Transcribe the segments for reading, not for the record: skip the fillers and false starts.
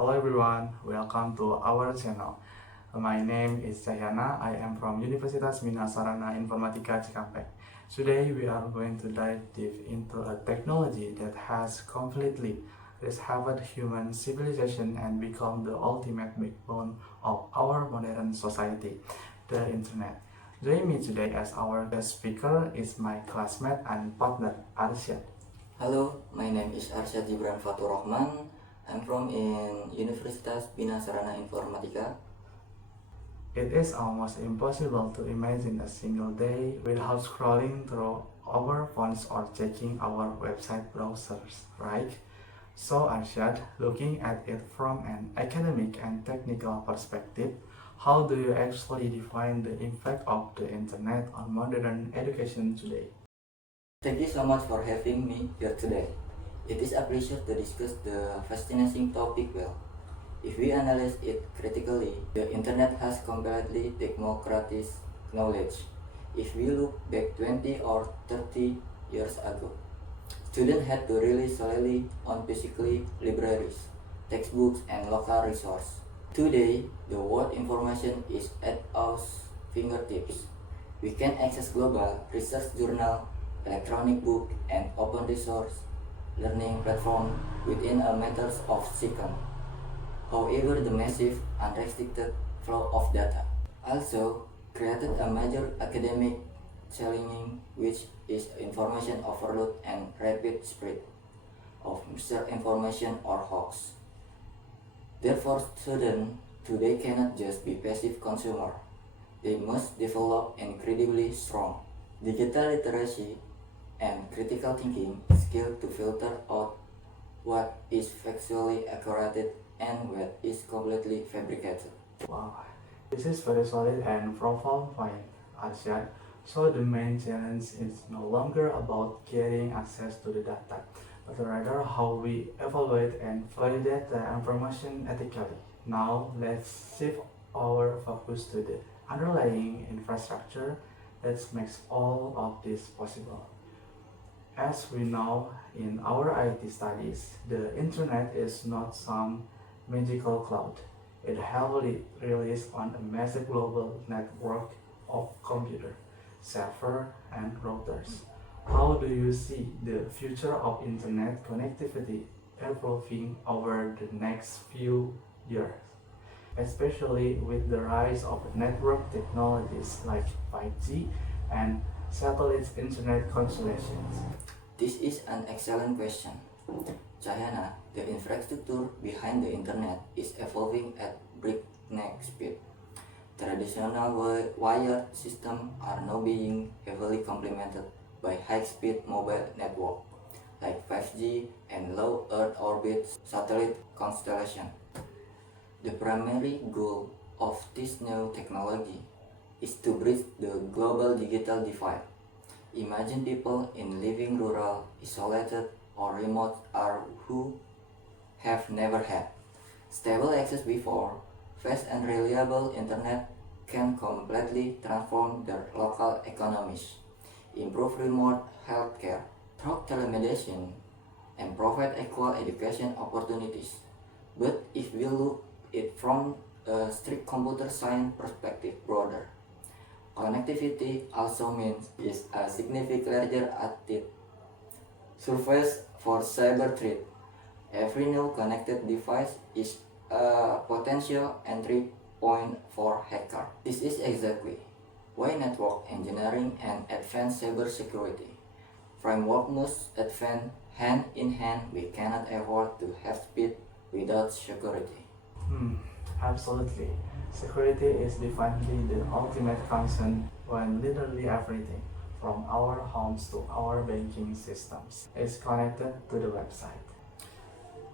Hello everyone, welcome to our channel. My name is Cahyana. I am from Universitas Minas Sarana Informatika Cikampek. Today we are going to dive deep into a technology that has completely reshaped human civilization and become the ultimate backbone of our modern society, the internet. Joining me today as our guest speaker is my classmate and partner Arsyad. Hello, my name is Arsyad Gibran Fatur Rahman. I'm from Universitas Bina Sarana Informatika. It is almost impossible to imagine a single day without scrolling through our phones or checking our website browsers, right? So Arshad, looking at it from an academic and technical perspective, how do you actually define the impact of the internet on modern education today? Thank you so much for having me here today. It is a pleasure to discuss the fascinating topic well. If we analyze it critically, the internet has completely democratized knowledge. If we look back 20 or 30 years ago, students had to rely solely on physically libraries, textbooks, and local resources. Today, the world information is at our fingertips. We can access global research journal, electronic book, and open resource learning platform within a matter of seconds. However, the massive, unrestricted flow of data also created a major academic challenge, which is information overload and rapid spread of misinformation or hoax. Therefore, students today cannot just be passive consumers. They must develop incredibly strong digital literacy and critical thinking skills to filter out what is factually accurate and what is completely fabricated. Wow, this is very solid and profound point, Arsyad. So the main challenge is no longer about getting access to the data, but rather how we evaluate and validate the information ethically. Now let's shift our focus to the underlying infrastructure that makes all of this possible. As we know in our IT studies, the internet is not some magical cloud. It heavily relies on a massive global network of computers, servers, and routers. How do you see the future of internet connectivity evolving over the next few years, especially with the rise of network technologies like 5G and satellite internet constellations? This is an excellent question. China, the infrastructure behind the internet is evolving at breakneck speed. Traditional wired systems are now being heavily complemented by high-speed mobile networks like 5G and low Earth orbit satellite constellation. The primary goal of this new technology is to bridge the global digital divide. Imagine people in living rural, isolated, or remote are who have never had stable access before. Fast and reliable internet can completely transform their local economies, improve remote healthcare through telemedicine, and provide equal education opportunities. But if we look it from a strict computer science perspective broader, connectivity also means is a significant larger at surface for cyber threat. Every new connected device is a potential entry point for hacker. This is exactly why network engineering and advanced cybersecurity framework must advance hand in hand. We cannot afford to have speed without security. Absolutely. Security is definitely the ultimate concern when literally everything, from our homes to our banking systems, is connected to the website.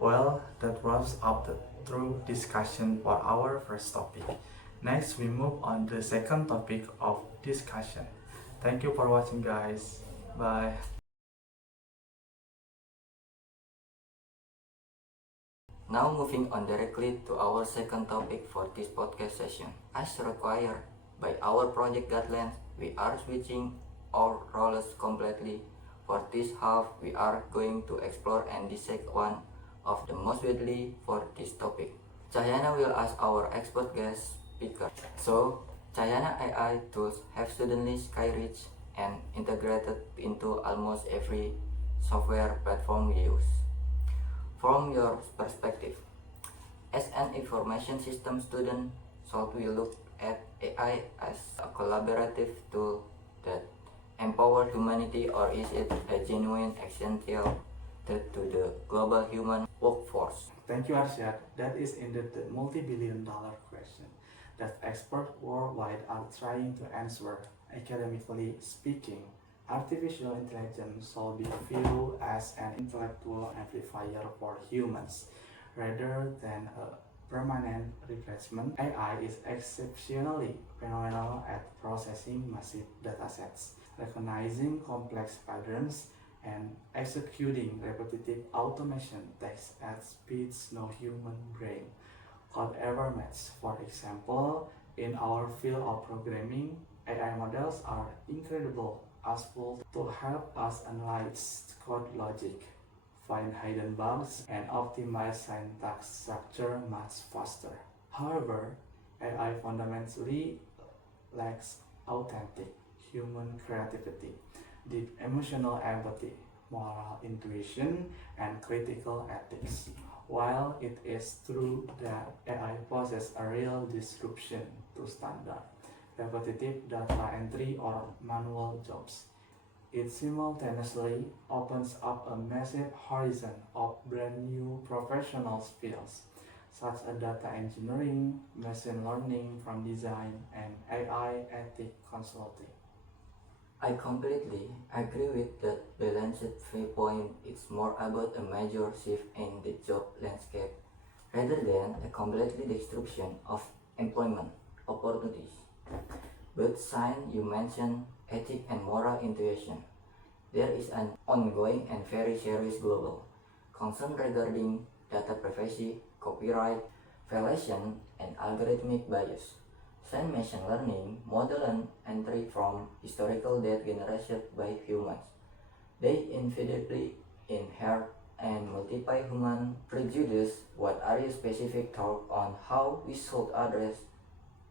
Well, that wraps up the true discussion for our first topic. Next, we move on to the second topic of discussion. Thank you for watching, guys. Bye. Now moving on directly to our second topic for this podcast session. As required by our project guidelines, we are switching our roles completely. For this half, we are going to explore and dissect one of the most widely for this topic. Cahyana will ask our expert guest speaker. So, Cahyana AI tools have suddenly skyrich and integrated into almost every software platform we use. From your perspective, as an information system student, should we look at AI as a collaborative tool that empowers humanity, or is it a genuine essential threat to the global human workforce? Thank you, Arsyad. That is indeed the multi-billion-dollar question that experts worldwide are trying to answer. Academically speaking, artificial intelligence shall be viewed as an intellectual amplifier for humans rather than a permanent replacement. AI is exceptionally phenomenal at processing massive datasets, recognizing complex patterns, and executing repetitive automation tasks at speeds no human brain could ever match. For example, in our field of programming, AI models are incredible useful to help us analyze code logic, find hidden bugs, and optimize syntax structure much faster. However, AI fundamentally lacks authentic human creativity, deep emotional empathy, moral intuition, and critical ethics. While it is true that AI poses a real disruption to standard, repetitive data entry or manual jobs, it simultaneously opens up a massive horizon of brand new professional fields such as data engineering, machine learning from design, and AI ethic consulting. I completely agree with that balanced viewpoint. It's more about a major shift in the job landscape rather than a complete destruction of employment opportunities. But sign you mentioned ethic and moral intuition. There is an ongoing and very serious global concern regarding data privacy, copyright violation, and algorithmic bias. Science machine learning model an entry from historical data generated by humans. They inevitably inherit and multiply human prejudice. What are your specific thoughts on how we should address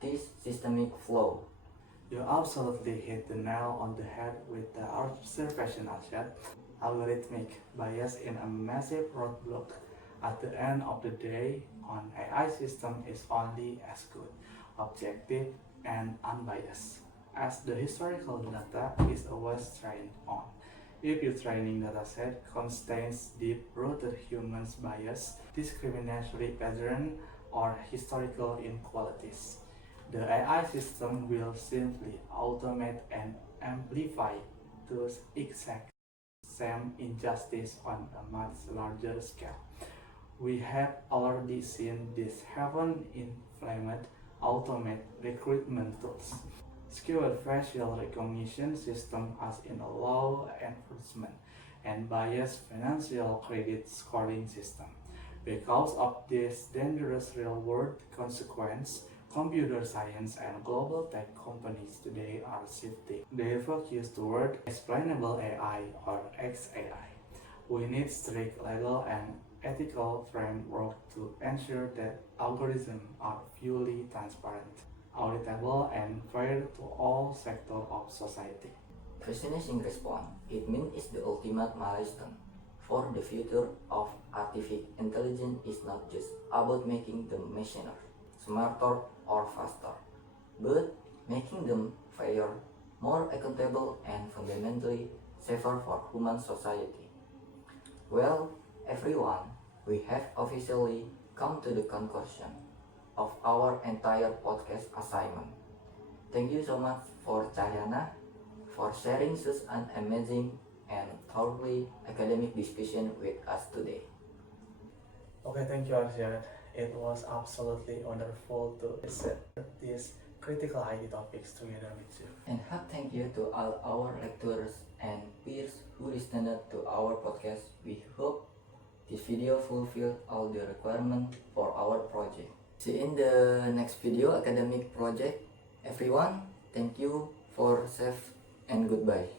this systemic flaw? You absolutely hit the nail on the head with the observation, Arshad. Algorithmic bias in a massive roadblock. At the end of the day, an AI system is only as good, objective, and unbiased as the historical data is always trained on. If your training dataset contains deep-rooted human bias, discriminatory pattern, or historical inequalities, the AI system will simply automate and amplify those exact same injustice on a much larger scale. We have already seen this happen in inflamed automate recruitment tools, skewed facial recognition system as in a law enforcement, and biased financial credit scoring system. Because of this dangerous real-world consequence, computer science and global tech companies today are shifting their focus toward explainable AI or XAI. We need strict legal and ethical framework to ensure that algorithms are fully transparent, auditable, and fair to all sectors of society. Fascinating response. It means it's the ultimate milestone. For the future of artificial intelligence is not just about making the machines smarter or faster, but making them fairer, more accountable, and fundamentally safer for human society. Well, everyone, we have officially come to the conclusion of our entire podcast assignment. Thank you so much for Cahyana for sharing such an amazing and thoroughly academic discussion with us today. Okay, thank you, Arsyad. It was absolutely wonderful to set these critical IT topics together with you. And a thank you to all our lecturers and peers who listened to our podcast. We hope this video fulfilled all the requirements for our project. See you in the next video academic project. Everyone, thank you for safe and goodbye.